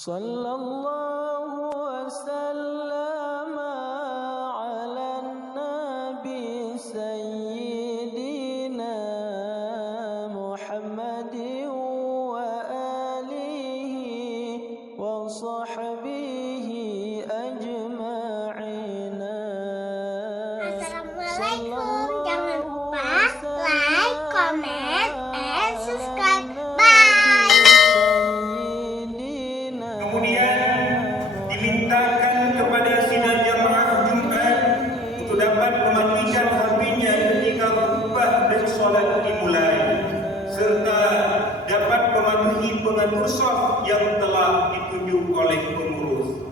Sallallahu wasallam ala nabi sayyidina Muhammadin wa alihi wa sahbihi ajma'ina. Assalamualaikum, jangan lupa like, comment, and subscribe. Bye. Kemudian dimintakan kepada sidang jamaah Jumat untuk dapat mematikan HP-nya ketika khutbah dan solat dimulai, serta dapat mematuhi pengatur shaf yang telah ditunjuk oleh pengurus.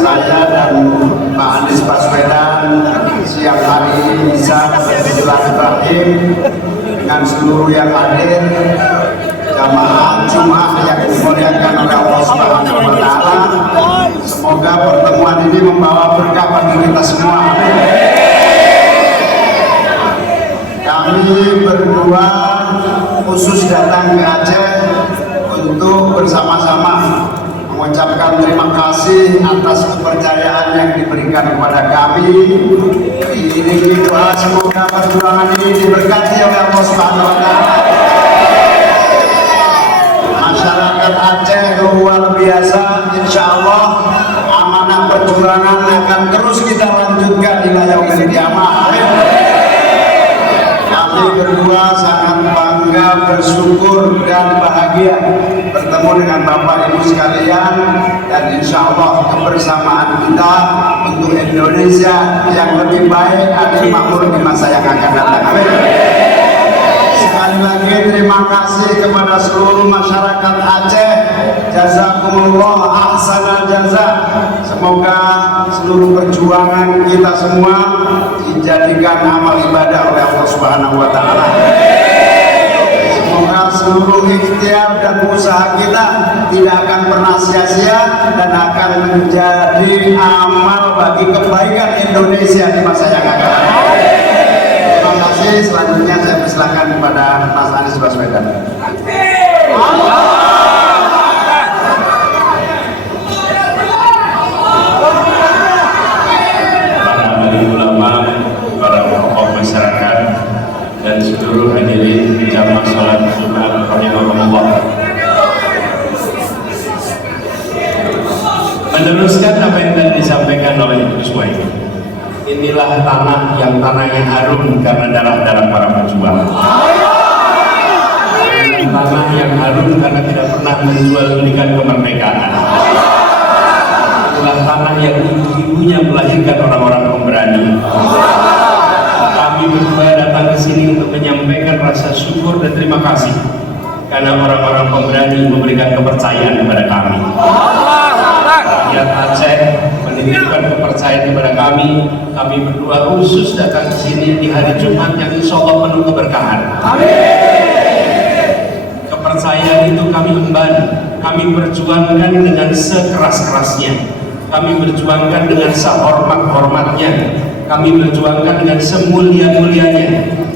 Saya dan Pak Anies Baswedan siang hari ini bisa bersilaturahim dengan seluruh yang hadir. jamaah Jumat yang dimuliakan oleh Allah Subhanahu wa Ta'ala. Semoga pertemuan ini membawa berkah bagi kita semua. Kami berdua khusus datang ke Aceh untuk bersama-sama mengucapkan terima kasih atas kepercayaan yang diberikan kepada kami. Ini doa semoga perjuangan ini diberkati oleh Allah Subhanahu wa Ta'ala. Masyarakat Aceh luar biasa, insya Allah amanah perjuangan akan terus kita lanjutkan ila yaumil qiyamah. Kami berdua sangat bangga, bersyukur dan bahagia bertemu dengan Bapak Ibu sekalian, dan insya Allah kebersamaan kita untuk Indonesia yang lebih baik, adil, makmur di masa yang akan datang. Amin. Sekali lagi terima kasih kepada seluruh masyarakat Aceh. Jazakumullah ahsanal jaza. Semoga seluruh perjuangan kita semua dijadikan amal ibadah oleh Allah Subhanahu wa Ta'ala. Semoga seluruh ikhtiar dan usaha kita tidak akan pernah sia-sia dan akan menjadi amal bagi kebaikan Indonesia di masa yang akan datang. Terima kasih. Selanjutnya saya persilakan kepada Mas Anies Baswedan. Masyarakat dan seluruh hadirin jamaah salat Jumat rahimahumullah. Meneruskan apa yang tadi disampaikan oleh Ibu Suhaimi, inilah tanahnya harum karena darah-darah para pejuang. Tanah yang harum karena tidak pernah menjual belikan kemerdekaan. Inilah tanah yang ibu-ibunya melahirkan orang-orang pemberani. Kami berdua datang ke sini untuk menyampaikan rasa syukur dan terima kasih karena orang-orang pemberani memberikan kepercayaan kepada kami. Rakyat Aceh menitipkan kepercayaan kepada kami. Kami berdua khusus datang ke sini di hari Jumat yang insya Allah penuh keberkahan. Kepercayaan itu kami emban, kami perjuangkan dengan sekeras-kerasnya, kami berjuangkan dengan sehormat-hormatnya, kami berjuangkan dengan semulia-mulianya,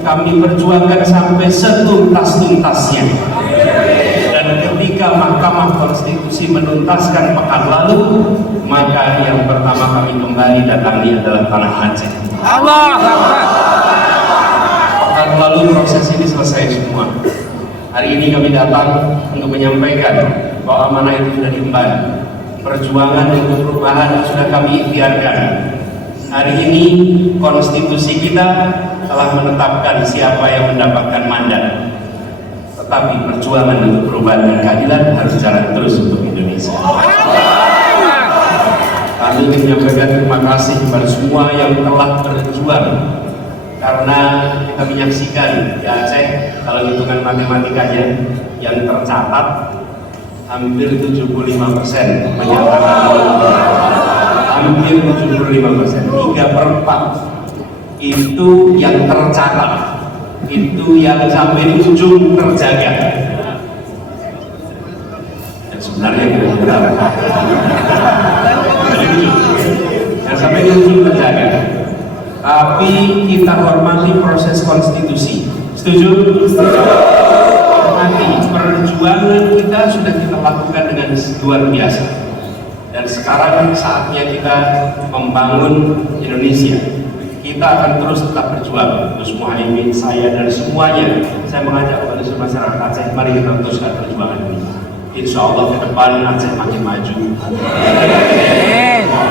kami perjuangkan sampai setuntas-tuntasnya. Dan ketika Mahkamah Konstitusi menuntaskan pekan lalu, maka yang pertama kami kembali datangi adalah tanah Aceh. Pekan lalu proses ini selesai semua. Hari ini kami datang untuk menyampaikan bahwa amanah itu sudah diemban. Perjuangan untuk perubahan sudah kami ikhtiarkan. Hari ini konstitusi kita telah menetapkan siapa yang mendapatkan mandat. Tetapi perjuangan untuk perubahan dan keadilan harus jalan terus untuk Indonesia. Kami ingin menyampaikan terima kasih kepada semua yang telah berjuang, karena kita menyaksikan di Aceh, kalau hitungan matematikanya yang tercatat hampir 75% menyatakan, hampir 75%, 3/4 itu yang tercatat, itu yang sampai ujung terjaga. Dan sebenarnya kita benar, yang sampai ujung terjaga. Tapi kita hormati proses konstitusi. Setuju? Hormati. Perjuangan kita sudah kita lakukan dengan luar biasa. Dan sekarang saatnya kita membangun Indonesia. Kita akan terus tetap berjuang. Gus Muhaimin, saya dan semuanya. Saya mengajak kepada seluruh masyarakat Aceh, mari kita teruskan perjuangan ini. Insya Allah ke depan Aceh makin maju.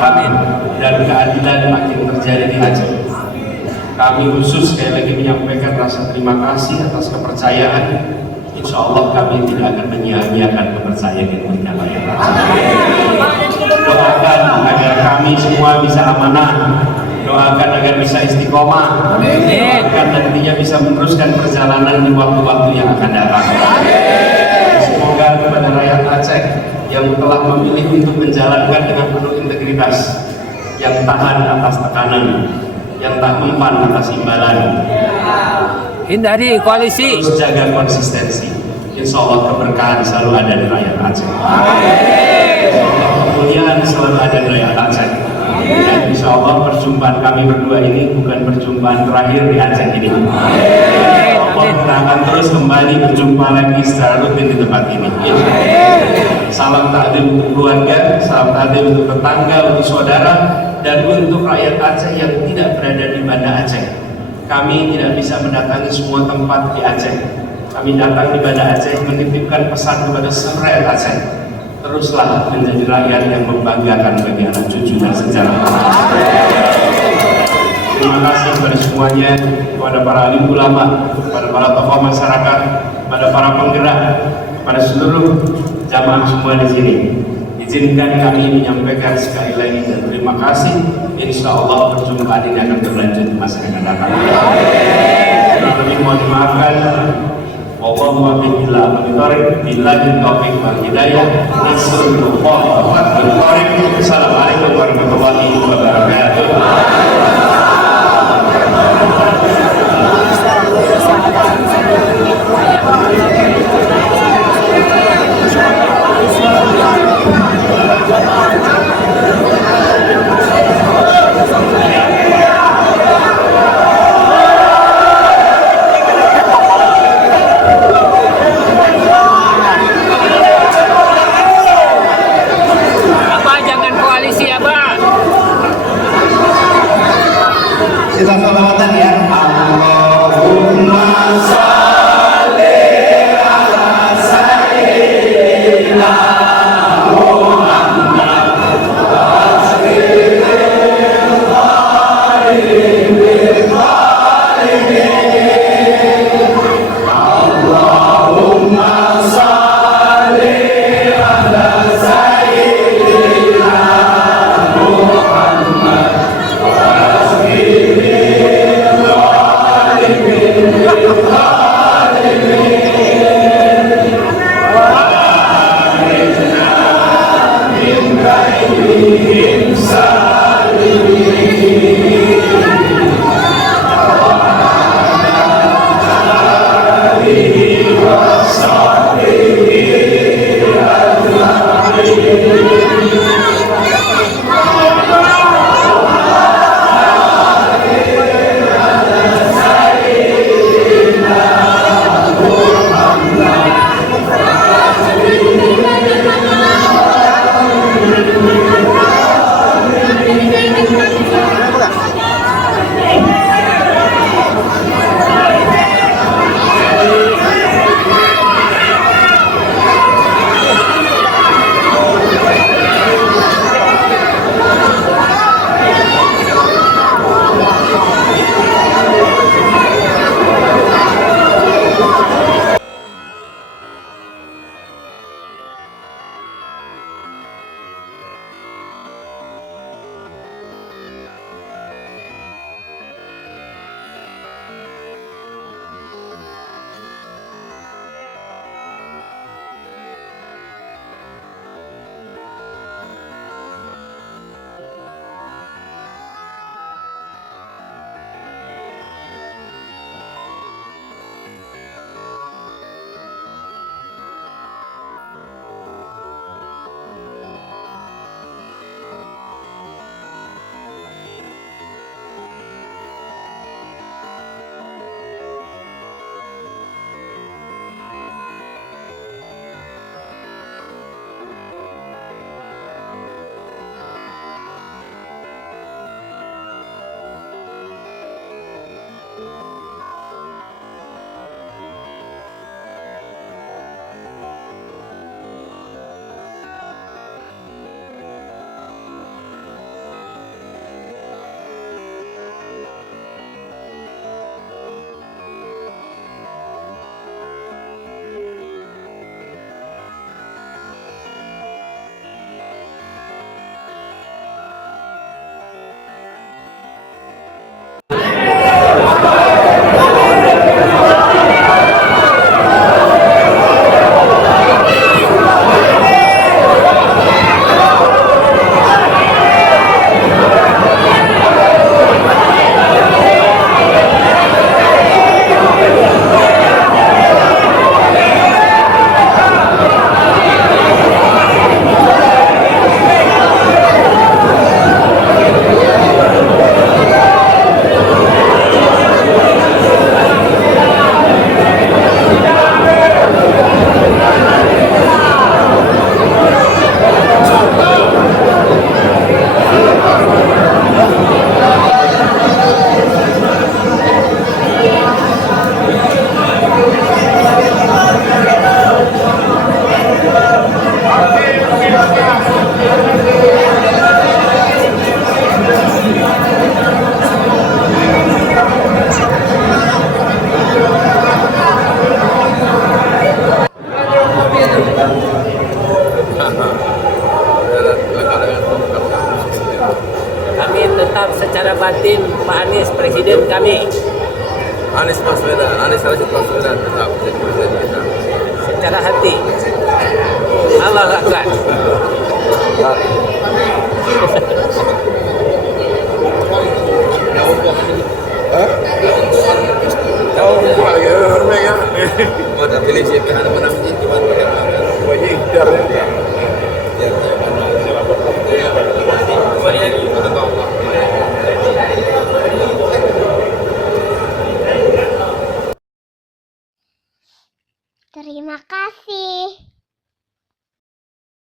Amin. Dan keadilan makin terjadi di Aceh. Kami khusus sekali lagi menyampaikan rasa terima kasih atas kepercayaan. Insya Allah kami tidak akan menyia-nyiakan kepercayaan yang diberikan oleh Allah. Doakan agar kami semua bisa amanah. Doakan agar bisa istiqomah. Doakan nantinya bisa meneruskan perjalanan di waktu-waktu yang akan datang. Semoga kepada rakyat Aceh yang telah memilih untuk menjalankan dengan penuh integritas, yang tahan atas tekanan, yang tak mempan atas imbalan, hindari koalisi, terus jaga konsistensi. Insya Allah keberkahan selalu ada di rakyat Aceh. Kemuliaan selalu ada di rakyat Aceh. Dan insya Allah perjumpaan kami berdua ini bukan perjumpaan terakhir di Aceh ini. Allah kita akan terus kembali berjumpa lagi secara rutin di tempat ini. Salam takdim untuk keluarga, salam takdim untuk tetangga, untuk saudara, dan untuk rakyat Aceh yang tidak berada di Banda Aceh. Kami tidak bisa mendatangi semua tempat di Aceh. Kami datang di Banda Aceh menitipkan pesan kepada seluruh rakyat Aceh. Teruslah menjadi rakyat yang membanggakan bagi anak cucu dan sejarah. Terima kasih kepada semuanya, kepada para alim ulama, kepada para tokoh masyarakat, kepada para penggerak, kepada seluruh jamaah semua di sini. Izinkan kami menyampaikan sekali lagi dan terima kasih. Insya Allah perjumpaan ini akan berlanjut di masa yang akan datang. Kami mohon dimaafkan. Wallahu a'lam billahi taufiq wal hidayah. Nasrullah wa fathul qarib. Assalamualaikum warahmatullahi wabarakatuh. Kita salawatan ya. Allahumma sholli ala sayyidina Muhammad wa sallim Allahumma sholli ala sayyidina Muhammad wa sallim secara batin Pak Anies presiden kami. Anies Rashid Baswedan tetap jadi presiden kita. Secara hati. Allah Akbar. Oh, dah pilih siapa yang menang.